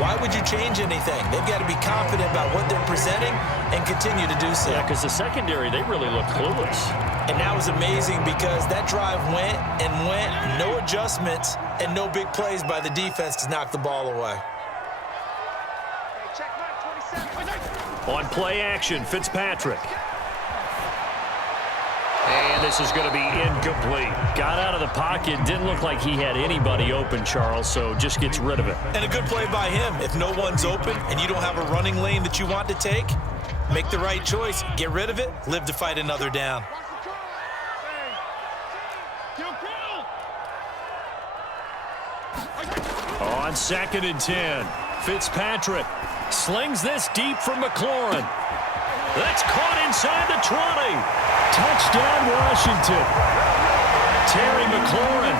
Why would you change anything? They've got to be confident about what they're presenting and continue to do so. Yeah, because the secondary, they really look clueless. And that was amazing because that drive went and went, no adjustments and no big plays by the defense to knock the ball away. On play action, Fitzpatrick. And this is going to be incomplete. Got out of the pocket. Didn't look like he had anybody open, Charles, so just gets rid of it. And a good play by him. If no one's open and you don't have a running lane that you want to take, make the right choice. Get rid of it. Live to fight another down. On 2nd and 10, Fitzpatrick slings this deep from McLaurin. That's caught inside the 20. Touchdown, Washington. Terry McLaurin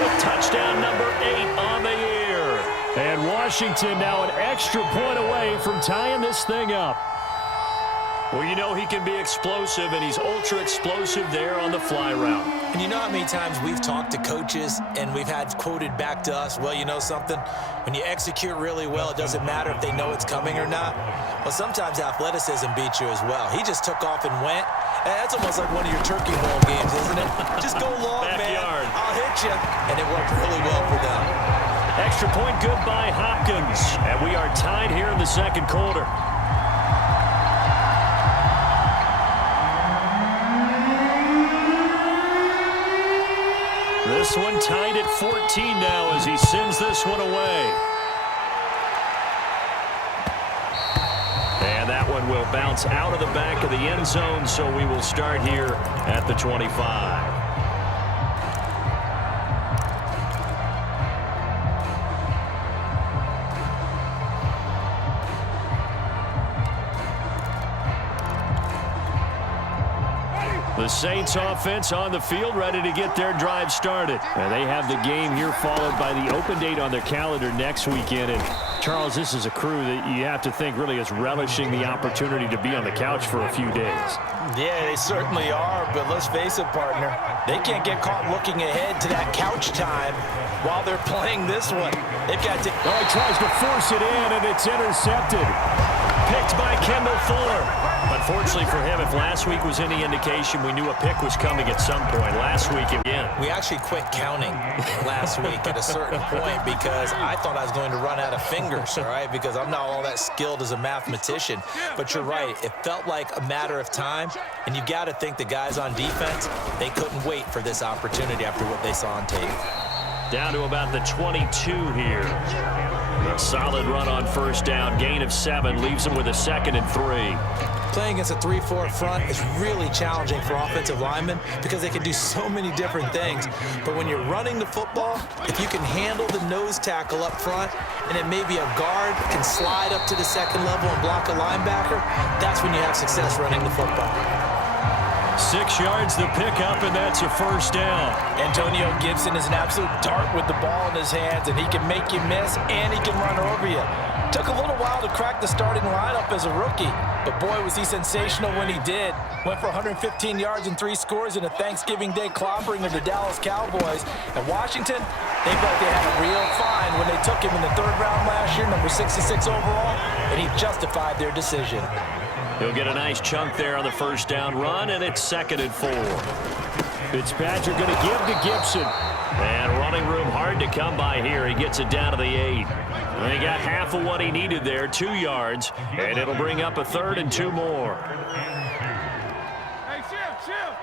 with touchdown number 8 on the year. And Washington now an extra point away from tying this thing up. Well, you know he can be explosive, and he's ultra-explosive there on the fly route. And you know how many times we've talked to coaches and we've had quoted back to us, well, you know something? When you execute really well, it doesn't matter if they know it's coming or not. Well, sometimes athleticism beats you as well. He just took off and went. And that's almost like one of your turkey bowl games, isn't it? Just go long, Backyard. man. I'll hit you. And it worked really well for them. Extra point good by Hopkins. And we are tied here in the second quarter. This one tied at 14 now as he sends this one away. And that one will bounce out of the back of the end zone, so we will start here at the 25. The Saints offense on the field, ready to get their drive started. And they have the game here followed by the open date on their calendar next weekend. And Charles, this is a crew that you have to think really is relishing the opportunity to be on the couch for a few days. Yeah, they certainly are, but let's face it, partner. They can't get caught looking ahead to that couch time while they're playing this one. They've got to... Oh, he tries to force it in, and it's intercepted. Picked by Kendall Fuller. Unfortunately for him, if last week was any indication, we knew a pick was coming at some point. Last week, again. We actually quit counting last week at a certain point because I thought I was going to run out of fingers, all right, because I'm not all that skilled as a mathematician. But you're right. It felt like a matter of time, and you got to think the guys on defense, they couldn't wait for this opportunity after what they saw on tape. Down to about the 22 here. A solid run on first down. Gain of 7 leaves them with a 2nd and 3. Playing against a 3-4 front is really challenging for offensive linemen because they can do so many different things. But when you're running the football, if you can handle the nose tackle up front and then maybe a guard can slide up to the second level and block a linebacker, that's when you have success running the football. 6 yards the pickup, and that's a first down. Antonio Gibson is an absolute dart with the ball in his hands, and he can make you miss, and he can run over you. Took a little while to crack the starting lineup as a rookie, but boy, was he sensational when he did. Went for 115 yards and 3 scores in a Thanksgiving Day clobbering of the Dallas Cowboys. And Washington, they felt they had a real find when they took him in the 3rd round last year, number 66 overall, and he justified their decision. He'll get a nice chunk there on the first down run, and it's 2nd and 4. Fitzpatrick going to give to Gibson. And running room hard to come by here. He gets it down to the 8. And he got half of what he needed there, 2 yards, and it'll bring up a 3rd and 2 more. Hey, chill.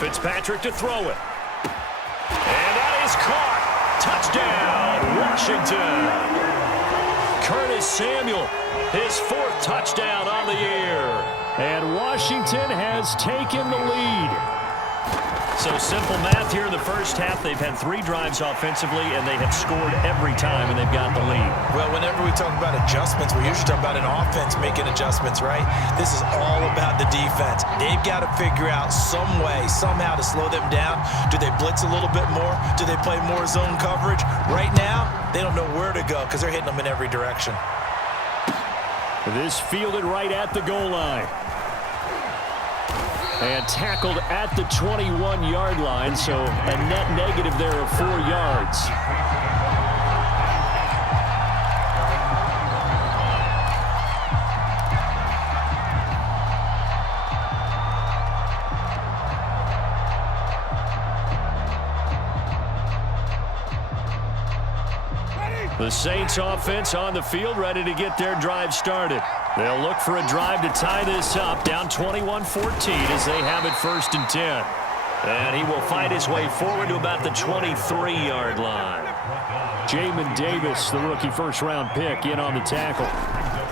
Fitzpatrick to throw it. And that is caught. Touchdown, Washington. Curtis Samuel, his 4th touchdown on the year. And Washington has taken the lead. So simple math here in the first half. They've had 3 drives offensively, and they have scored every time, and they've got the lead. Well, whenever we talk about adjustments, we usually talk about an offense making adjustments, right? This is all about the defense. They've got to figure out some way, somehow to slow them down. Do they blitz a little bit more? Do they play more zone coverage? Right now, they don't know where to go because they're hitting them in every direction. This fielded right at the goal line. And tackled at the 21-yard line, so a net negative there of 4 yards. The Saints offense on the field, ready to get their drive started. They'll look for a drive to tie this up, down 21-14 as they have it 1st and 10. And he will fight his way forward to about the 23-yard line. Jamin Davis, the rookie first-round pick, in on the tackle.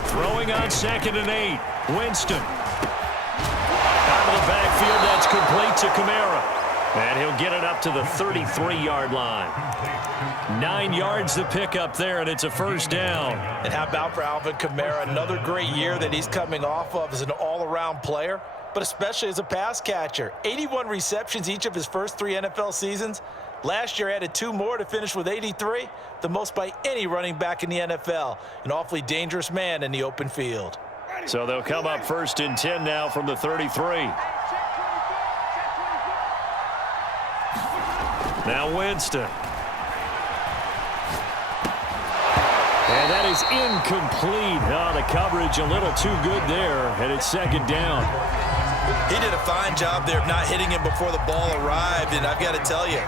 Throwing on 2nd and 8. Winston. Out of the backfield, that's complete to Kamara. And he'll get it up to the 33-yard line. 9 yards to pick up there, and it's a 1st down. And how about for Alvin Kamara? Another great year that he's coming off of as an all-around player, but especially as a pass catcher. 81 receptions each of his first 3 NFL seasons. Last year added 2 more to finish with 83, the most by any running back in the NFL. An awfully dangerous man in the open field. So they'll come up 1st and 10 now from the 33. Now Winston. And that is incomplete. Oh, the coverage a little too good there, and it's 2nd down. He did a fine job there of not hitting him before the ball arrived, and I've got to tell you,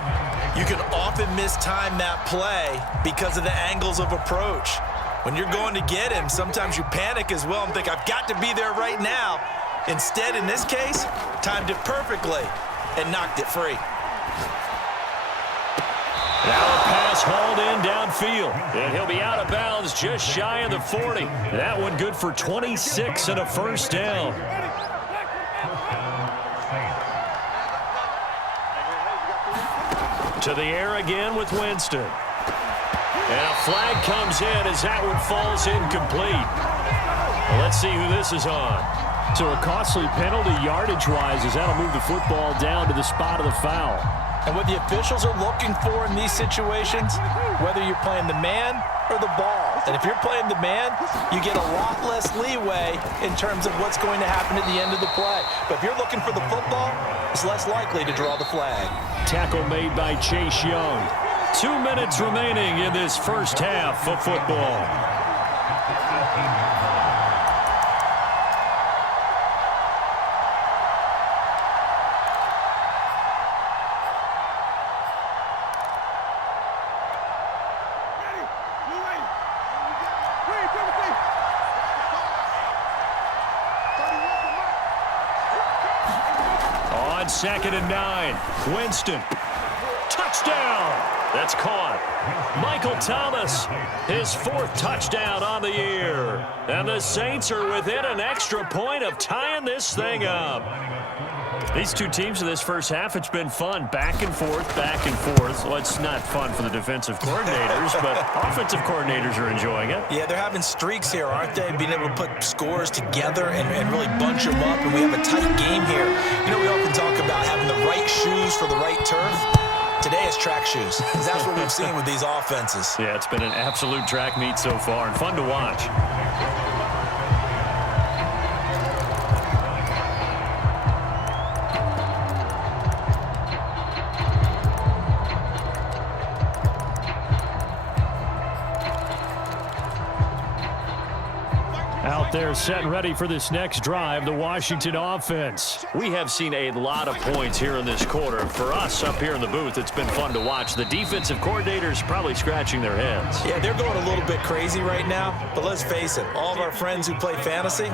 you can often mistime that play because of the angles of approach. When you're going to get him, sometimes you panic as well and think, I've got to be there right now. Instead, in this case, timed it perfectly and knocked it free. Now a pass hauled in downfield, and he'll be out of bounds just shy of the 40. That one good for 26 and a 1st down. To the air again with Winston. And a flag comes in as that one falls incomplete. Well, let's see who this is on. So a costly penalty yardage-wise as that'll move the football down to the spot of the foul. And what the officials are looking for in these situations, whether you're playing the man or the ball. And if you're playing the man, you get a lot less leeway in terms of what's going to happen at the end of the play. But if you're looking for the football, it's less likely to draw the flag. Tackle made by Chase Young. 2 minutes remaining in this 1st half of football. On 2nd and 9, Winston. Touchdown! That's caught. Michael Thomas, his 4th touchdown on the year. And the Saints are within an extra point of tying this thing up. These two teams in this 1st half, it's been fun. Back and forth, back and forth. Well, it's not fun for the defensive coordinators, but offensive coordinators are enjoying it. Yeah, they're having streaks here, aren't they? Being able to put scores together and really bunch them up, and we have a tight game here. You know, we often talk about having the right shoes for the right turf. Today is track shoes. That's what we've seen with these offenses. Yeah, it's been an absolute track meet so far and fun to watch. Out there set and ready for this next drive, the Washington offense. We have seen a lot of points here in this quarter. For us up here in the booth, it's been fun to watch. The defensive coordinators probably scratching their heads. Yeah, they're going a little bit crazy right now, but let's face it, all of our friends who play fantasy,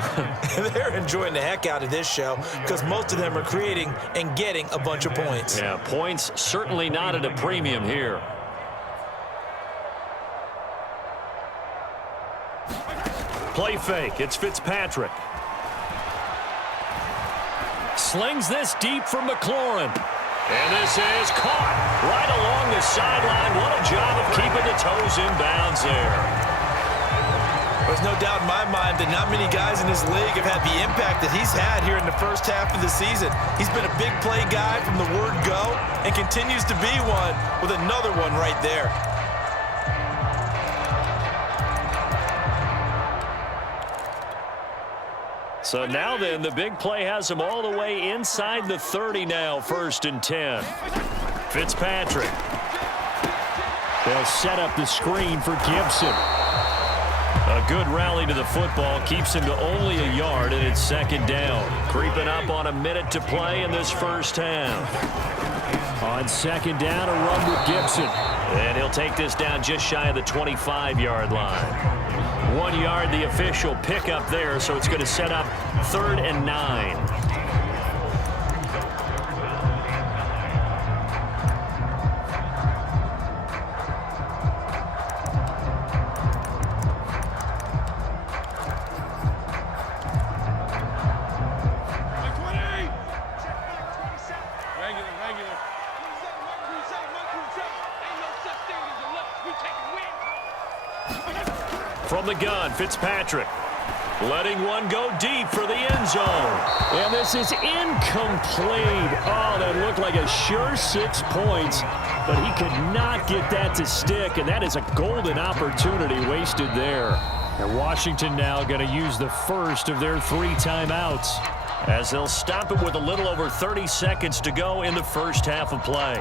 they're enjoying the heck out of this show because most of them are creating and getting a bunch of points. Yeah, points certainly not at a premium here. Play fake. It's Fitzpatrick. Slings this deep from McLaurin. And this is caught right along the sideline. What a job of keeping the toes in bounds there. There's no doubt in my mind that not many guys in this league have had the impact that he's had here in the 1st half of the season. He's been a big play guy from the word go and continues to be one with another one right there. So now then, the big play has him all the way inside the 30 now, 1st and 10. Fitzpatrick. They'll set up the screen for Gibson. A good rally to the football keeps him to only a yard, and it's second down. Creeping up on a minute to play in this first half. On second down, a run with Gibson. And he'll take this down just shy of the 25-yard line. 1 yard, the official pickup there, so it's going to set up 3rd and 9. From the gun, Fitzpatrick. Letting one go deep for the end zone. And this is incomplete. Oh, that looked like a sure 6 points, but he could not get that to stick, and that is a golden opportunity wasted there. And Washington now going to use the first of their 3 timeouts, as they'll stop it with a little over 30 seconds to go in the first half of play.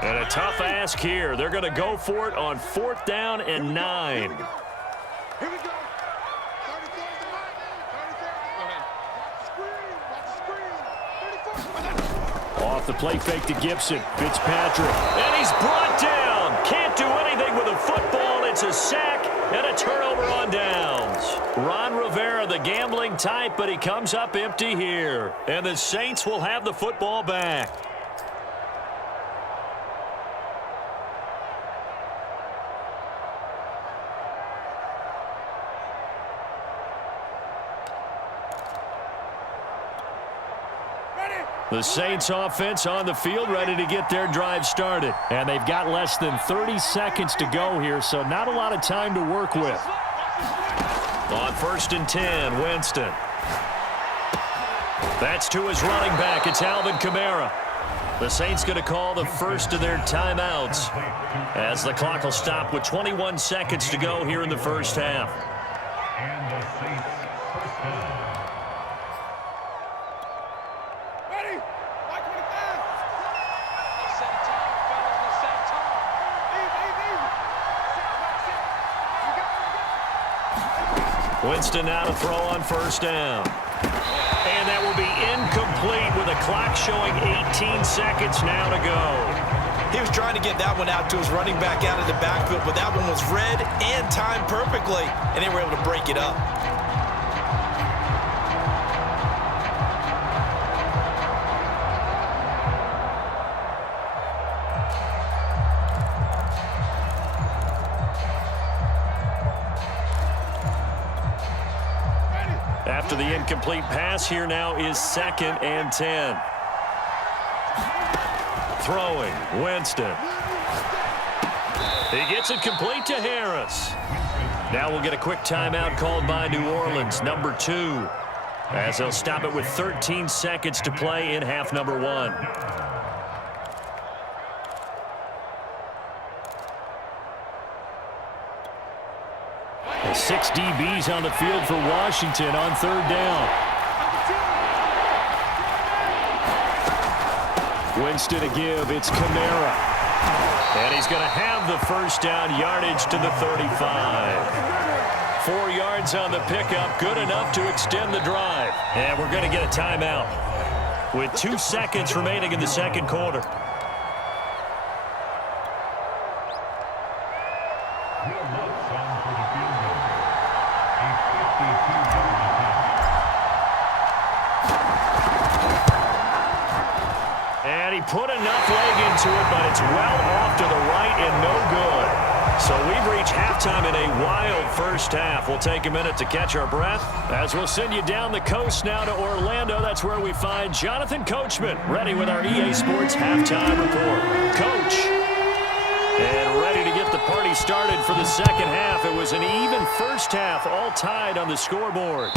And a tough ask here. They're going to go for it on 4th down and 9. Here we go. 34 off the play fake to Gibson. Fitzpatrick. And he's brought down. Can't do anything with a football. It's a sack and a turnover on downs. Ron Rivera, the gambling type, but he comes up empty here. And the Saints will have the football back. The Saints offense on the field, ready to get their drive started. And they've got less than 30 seconds to go here, so not a lot of time to work with. On 1st and 10, Winston. That's to his running back. It's Alvin Kamara. The Saints going to call the first of their timeouts as the clock will stop with 21 seconds to go here in the first half. And the Saints first down. Winston now to throw on 1st down. And that will be incomplete with a clock showing 18 seconds now to go. He was trying to get that one out to his running back out of the backfield, but that one was read and timed perfectly, and they were able to break it up. After the incomplete pass, here now is 2nd and 10. Throwing, Winston. He gets it complete to Harris. Now we'll get a quick timeout called by New Orleans, number 2, as they'll stop it with 13 seconds to play in half number 1. 6 DBs on the field for Washington on 3rd down. Winston to give. It's Kamara. And he's going to have the first down, yardage to the 35. 4 yards on the pickup, good enough to extend the drive. And we're going to get a timeout with 2 seconds remaining in the second quarter. And he put enough leg into it, but it's well off to the right and no good. So we've reached halftime in a wild first half. We'll take a minute to catch our breath as we'll send you down the coast now to Orlando. That's where we find Jonathan Coachman ready with our EA Sports halftime report. Coach, and ready to get the party started for the second half. It was an even first half, all tied on the scoreboard.